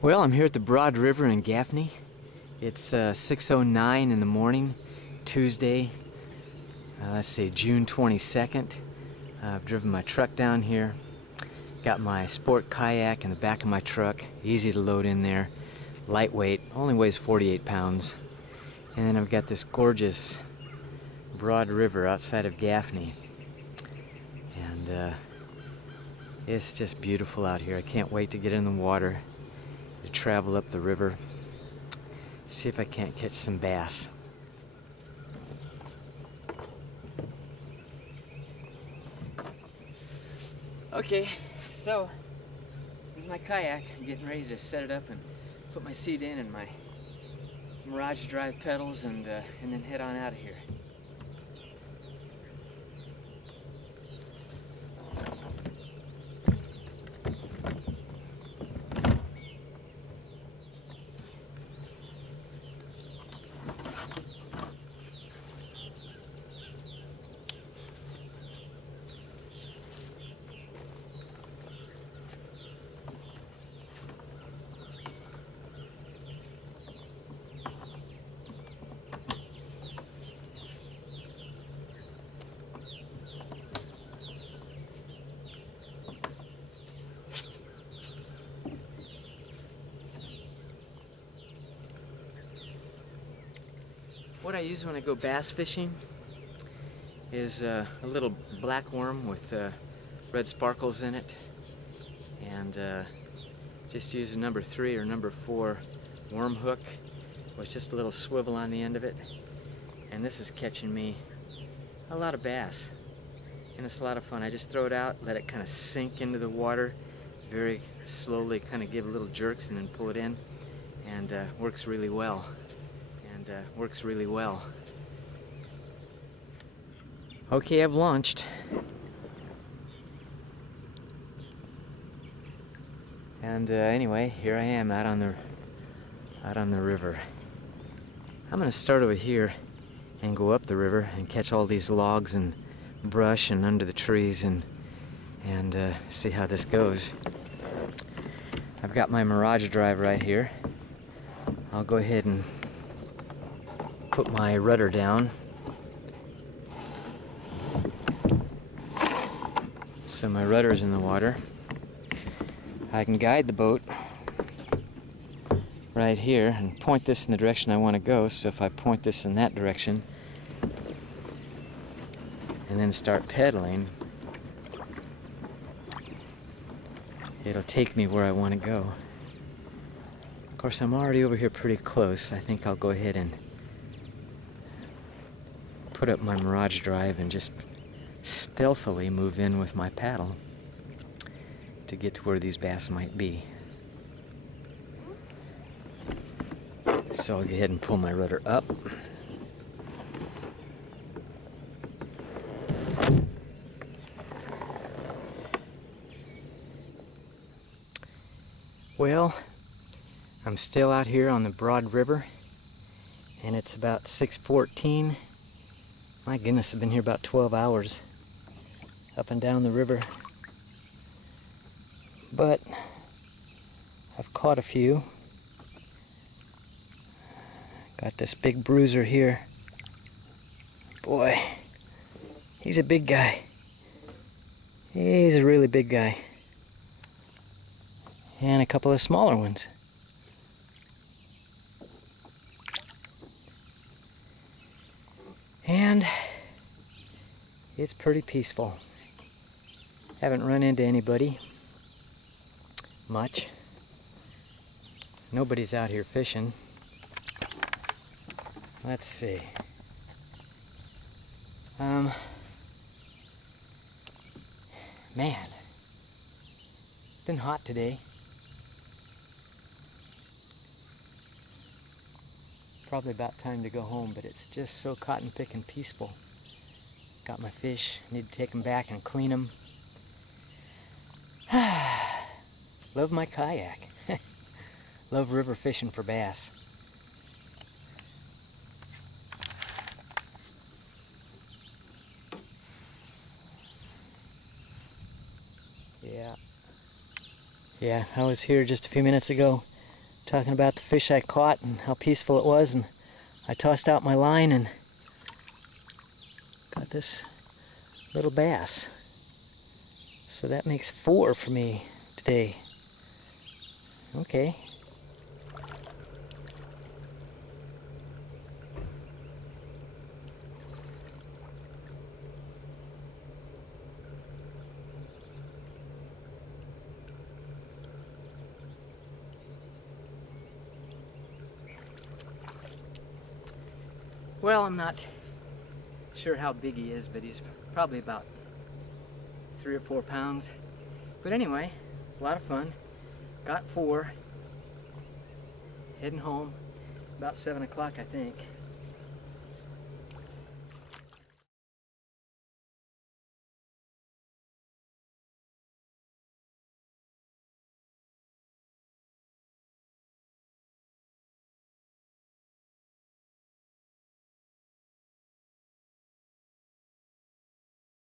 Well, I'm here at the Broad River in Gaffney. It's 6:09 in the morning, Tuesday, let's see, June 22nd. I've driven my truck down here. Got my sport kayak in the back of my truck, easy to load in there, lightweight, only weighs 48 pounds. And then I've got this gorgeous Broad River outside of Gaffney. And it's just beautiful out here. I can't wait to get in the water, to travel up the river, see if I can't catch some bass. Okay, so this is my kayak. I'm getting ready to set it up and put my seat in and my Mirage Drive pedals and then head on out of here. What I use when I go bass fishing is a little black worm with red sparkles in it, and just use a number 3 or number 4 worm hook with just a little swivel on the end of it, and this is catching me a lot of bass, and it's a lot of fun. I just throw it out, let it kind of sink into the water very slowly, kind of give little jerks and then pull it in, and works really well. Okay, I've launched. And anyway, here I am out on the river. I'm gonna start over here and go up the river and catch all these logs and brush and under the trees and see how this goes. I've got my Mirage Drive right here. I'll go ahead and put my rudder down so my rudder's in the water. I can guide the boat right here and point this in the direction I want to go. So if I point this in that direction and then start pedaling, it'll take me where I want to go. Of course, I'm already over here pretty close. I think I'll go ahead and put up my Mirage Drive and just stealthily move in with my paddle to get to where these bass might be. So I'll go ahead and pull my rudder up. Well, I'm still out here on the Broad River, and it's about 6:14. My goodness, I've been here about 12 hours up and down the river. But I've caught a few. Got this big bruiser here. Boy, he's a big guy. He's a really big guy. And a couple of smaller ones. And it's pretty peaceful. Haven't run into anybody much. Nobody's out here fishing. Let's see. Man, it's been hot today. Probably about time to go home, but it's just so cotton picking peaceful. Got my fish, need to take them back and clean them. Love my kayak. Love river fishing for bass. Yeah, I was here just a few minutes ago. talking about the fish I caught and how peaceful it was, and I tossed out my line and got this little bass. So that makes 4 for me today. Okay. Well, I'm not sure how big he is, but he's probably about 3 or 4 pounds. But anyway, a lot of fun. Got 4. Heading home about 7 o'clock, I think.